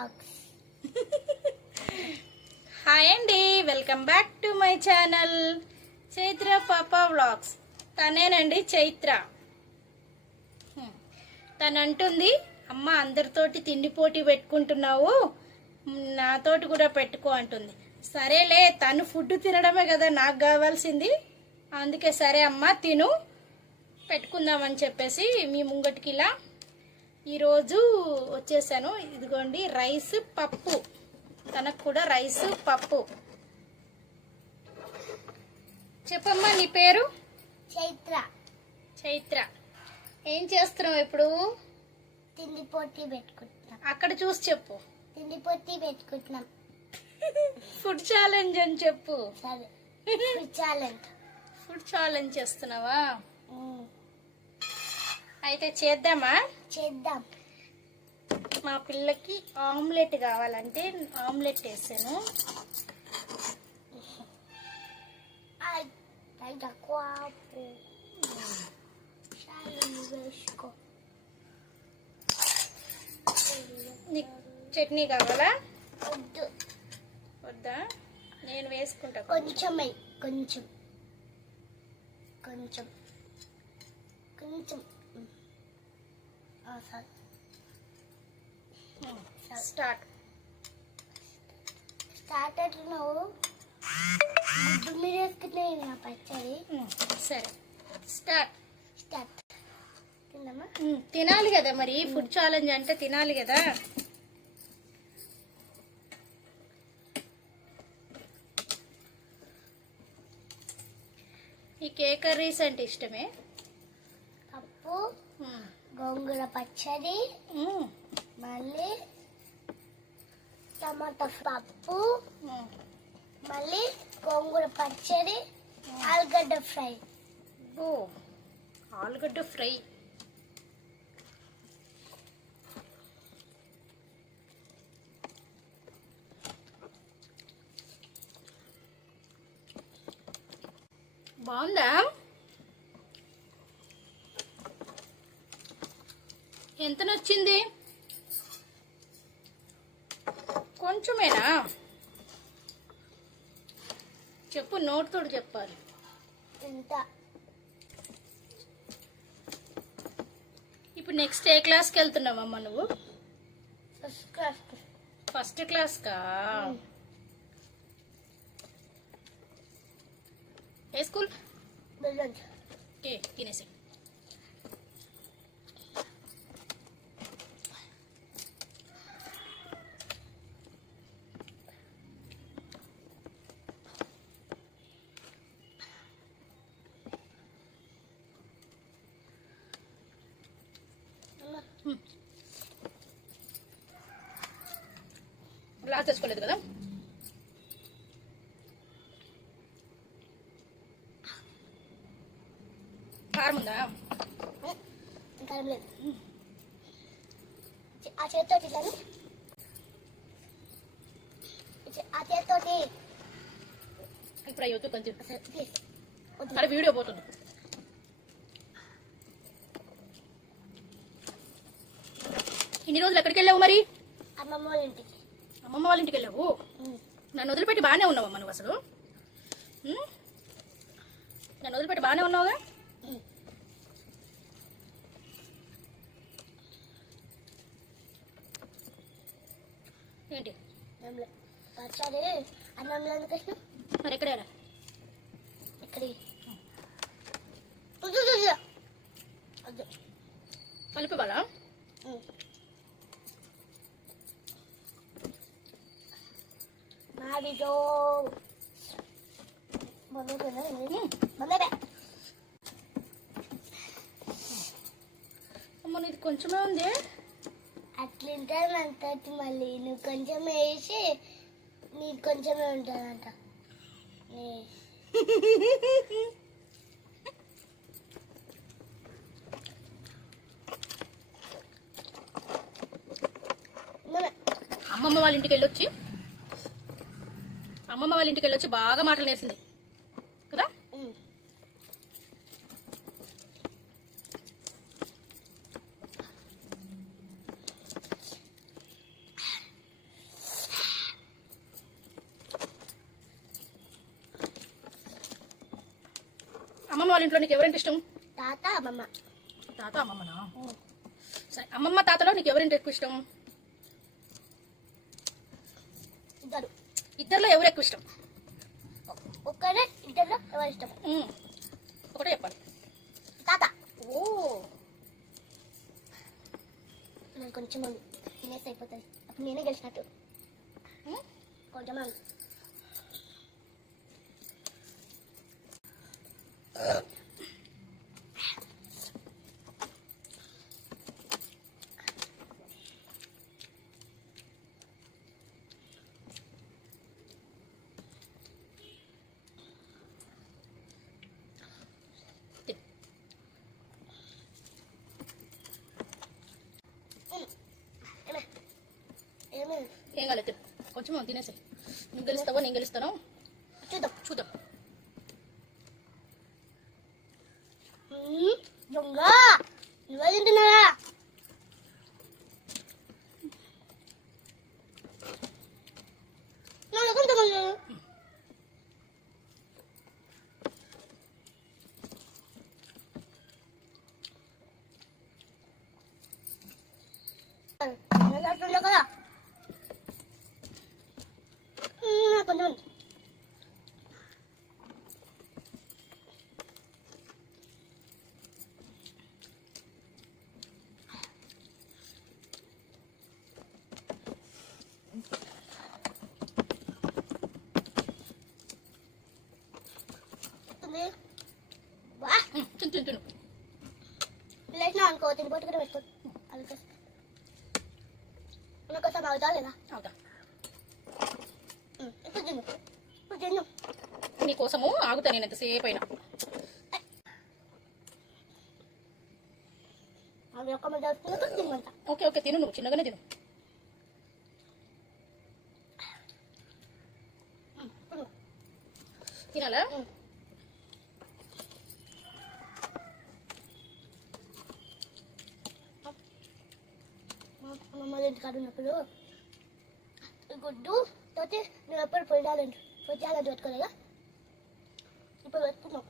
Vlogs. Hi అండి, welcome back to my channel Chaitra పాపా vlogs. తనేనండి Chaitra. తను అంటుంది, అమ్మ అందరితోటి తిండి పోటీ పెట్టుకుంటున్నావు, నాతోటి కూడా పెట్టుకో అంటుంది. సరేలే, తను ఫుడ్ తినడమే కదా నాకు కావాల్సింది, అందుకే సరే అమ్మ తిను, పెట్టుకుందామని చెప్పేసి మీ ముంగటికి ఇలా ఈరోజు వచ్చేసాను. ఇదిగోండి రైస్ పప్పు, తనకు కూడా రైస్ పప్పు. చెప్పమ్మా నీ పేరు? చైత్ర. చైత్ర, ఏం చేస్తున్నావు ఇప్పుడు? తిండి పోటీ పెట్టుకుంటున్నాం. అక్కడ చూసి చెప్పు. తిండి పోటీ పెట్టుకుంటున్నాం. ఫుడ్ ఛాలెంజ్ అని చెప్పు. సరే, ఫుడ్ ఛాలెంజ్. ఫుడ్ ఛాలెంజ్ చేస్తున్నావా? అయితే చేద్దామా? చేద్దాం. మా పిల్లకి ఆమ్లెట్ కావాలంటే ఆమ్లెట్ వేసాను. నీకు చట్నీ కావాలా? వద్దు. వద్దా? నేను వేసుకుంటా. కొంచెం కొంచెం కొంచెం కొంచెం. స్టార్ట్. స్టార్ట్ అంటున్నావు, గుడ్డు మీద వేసుకున్నాయి నా పచ్చడి. సరే, స్టార్ట్. స్టార్ట్. తిందామా? తినాలి కదా మరి, ఫుడ్ ఛాలెంజ్ అంటే తినాలి కదా. నీకు ఏ కర్రీస్ అంటే ఇష్టమే? పప్పు, గోంగూర పచ్చడి, మళ్ళీ టమాటా పప్పు, మళ్ళీ గోంగూర పచ్చడి, ఆలుగడ్డ ఫ్రై. ఓ, ఆలుగడ్డ ఫ్రై. బాగుందా? ఎంత నచ్చింది? కొంచెమేనా? చెప్పు, నోటితోడు చెప్పాలి. ఇంత. ఇప్పుడు నెక్స్ట్ ఏ క్లాస్కి వెళ్తున్నావమ్మా నువ్వు? First class. ఫస్ట్ క్లాస్కా? ఏ స్కూల్? ఓకే, తినేసి. గ్లాస్ తెచ్చుకోలేదు కదా? కారం ఉందా? కారం లేదు. ఆ చేతితోటి కానీ, ఆ చేతితోటి ఇప్పుడు అయ్యొద్దు కొంచెం. ప్లీజ్. అక్కడ వీడియో పోతుంది. ఇన్ని రోజులు ఎక్కడికి వెళ్ళావు మరి? అమ్మమ్మ వాళ్ళ ఇంటికి. అమ్మమ్మ వాళ్ళ ఇంటికి వెళ్ళావు? నన్ను వదిలిపెట్టి బాగానే ఉన్నావమ్మా నువ్వు అసలు. నన్ను వదిలిపెట్టి బాగానే ఉన్నావుగా. ఏంటి పచ్చడి అన్నంలో ఎందుకు? మరి ఎక్కడేరా? ఇక్కడ కలిపి వాళ్ళ మాడిదో అమ్మ, ఇది కొంచెమే ఉంది. అట్లుంటే అంతటి మళ్ళీ నువ్వు కొంచెం వేసి నీకు కొంచెమే ఉంటుందంట. అమ్మమ్మ వాళ్ళ ఇంటికి వెళ్ళొచ్చి బాగా మాటలు నేర్చింది కదా. అమ్మమ్మ వాళ్ళ ఇంట్లో నీకు ఎవరంటే ఇష్టం? తాత అమ్మమ్మ. తాత అమ్మమ్మనా? సరే, అమ్మమ్మ తాతలో నీకు ఎవరంటే ఎక్కువ ఇష్టం? ఇద్దరు. ఇద్దరిలో ఎవరు ఎక్కువ ఇష్టం? ఒక్కరే. ఇద్దరు ఎవరు ఇష్టం? ఒకటే చెప్పాలి. తాత. ఓ, నాకు కొంచెం తినేసి అయిపోతుంది, అప్పుడు నేనే గెలిచినట్టు. కొంచెం ఏం కాలేదు, కొంచెం తినేసి. నువ్వు గెలుస్తావో నేను గెలుస్తాను చూద్దాం. చూద్దాం. దొంగ నువ్వు తింటున్నారా? కదా కొంచెం తిను. లేచినా అనుకో, తినిపోటు కూడా పెట్టుకో. అది కోసం అవుతా లేదా? అవుతా. ఇప్పుడు తిను, ఇప్పుడు తిను. నీకోసము ఆగుతా నేను ఎంతసేపు అయినా. అది ఒక్క మంది వస్తున్నప్పుడు తినమంట. ఓకే ఓకే, తిను, నువ్వు చిన్నగానే తిను. తినాలా? అమ్మమ్మ ఇంటికాడ ఉన్నప్పుడు గుడ్డు తోటి నువ్వు ఎప్పుడు పొయ్యాలంటే పెట్టుకోలేదా? ఇప్పుడు పెట్టుకున్నావు.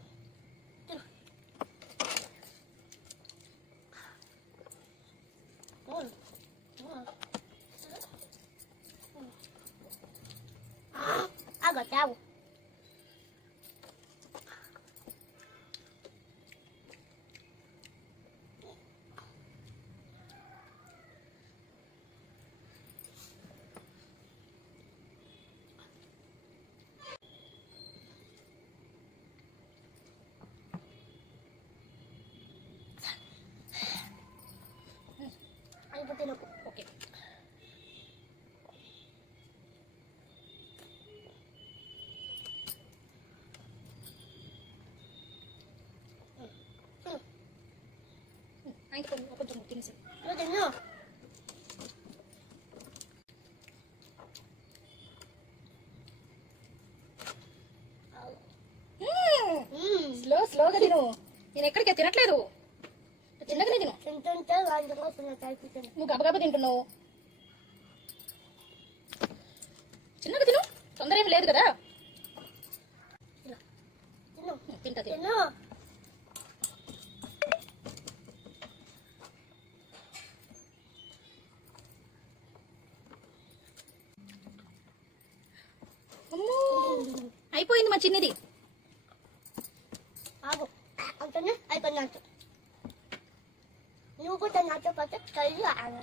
ఆగొచ్చావు. అయిపోతే నాకు ఓకే. కొంచెం తినేసి. తిన్ను. స్లోగా తిను, నేను ఎక్కడికి తినట్లేదు. చిన్నగానే తిను. తింటుంటే వాళ్ళకి వస్తున్నట్టు అయిపోతుంది. నువ్వు గబగబా తింటున్నావు. చిన్నగా తిను, తొందర ఏమి లేదు కదా. తిను. తింటా తిను. తిను. అయిపోయింది మా చిన్నది. ఆగు, అంతనే అయిపోయినట్టు. నువ్వు కూడా నాతో పాటు కలిసి ఆగు.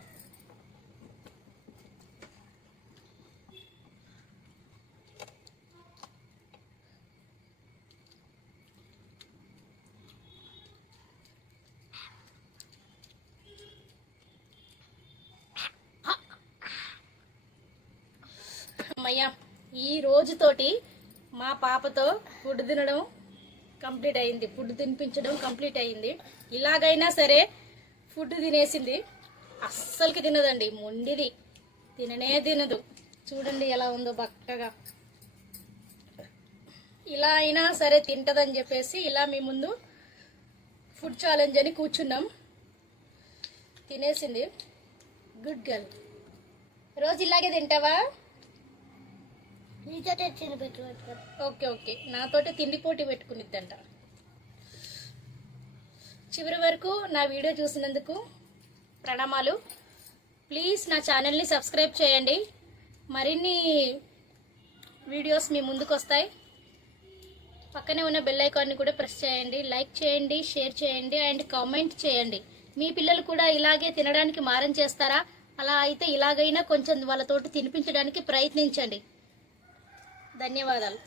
అమ్మయ్యా, ఈ రోజుతోటి మా పాపతో ఫుడ్ తినడం కంప్లీట్ అయింది, ఫుడ్ తినిపించడం కంప్లీట్ అయింది. ఇలాగైనా సరే ఫుడ్ తినేసింది. అస్సలకి తినదండి, మొండిది, తిననే తినదు. చూడండి ఎలా ఉందో బక్కగా. ఇలా అయినా సరే తింటదని చెప్పేసి ఇలా మీ ముందు ఫుడ్ ఛాలెంజ్ అని కూర్చున్నాం. తినేసింది. Good girl. రోజు ఇలాగే తింటావా? నీతో తిని పెట్టుకోవచ్చు. ఓకే ఓకే, నాతోటి తిండి పోటీ పెట్టుకునిద్దంట. చివరి వరకు నా వీడియో చూసినందుకు ప్రణామాలు. ప్లీజ్ నా ఛానల్ని సబ్స్క్రైబ్ చేయండి. మరిన్ని వీడియోస్ మీ ముందుకు వస్తాయి. పక్కనే ఉన్న బెల్ ఐకాన్ని కూడా ప్రెస్ చేయండి. లైక్ చేయండి, షేర్ చేయండి అండ్ కామెంట్ చేయండి. మీ పిల్లలు కూడా ఇలాగే తినడానికి మారం చేస్తారా? అలా అయితే ఇలాగైనా కొంచెం వాళ్ళతోటి తినిపించడానికి ప్రయత్నించండి. ధన్యవాదాలు.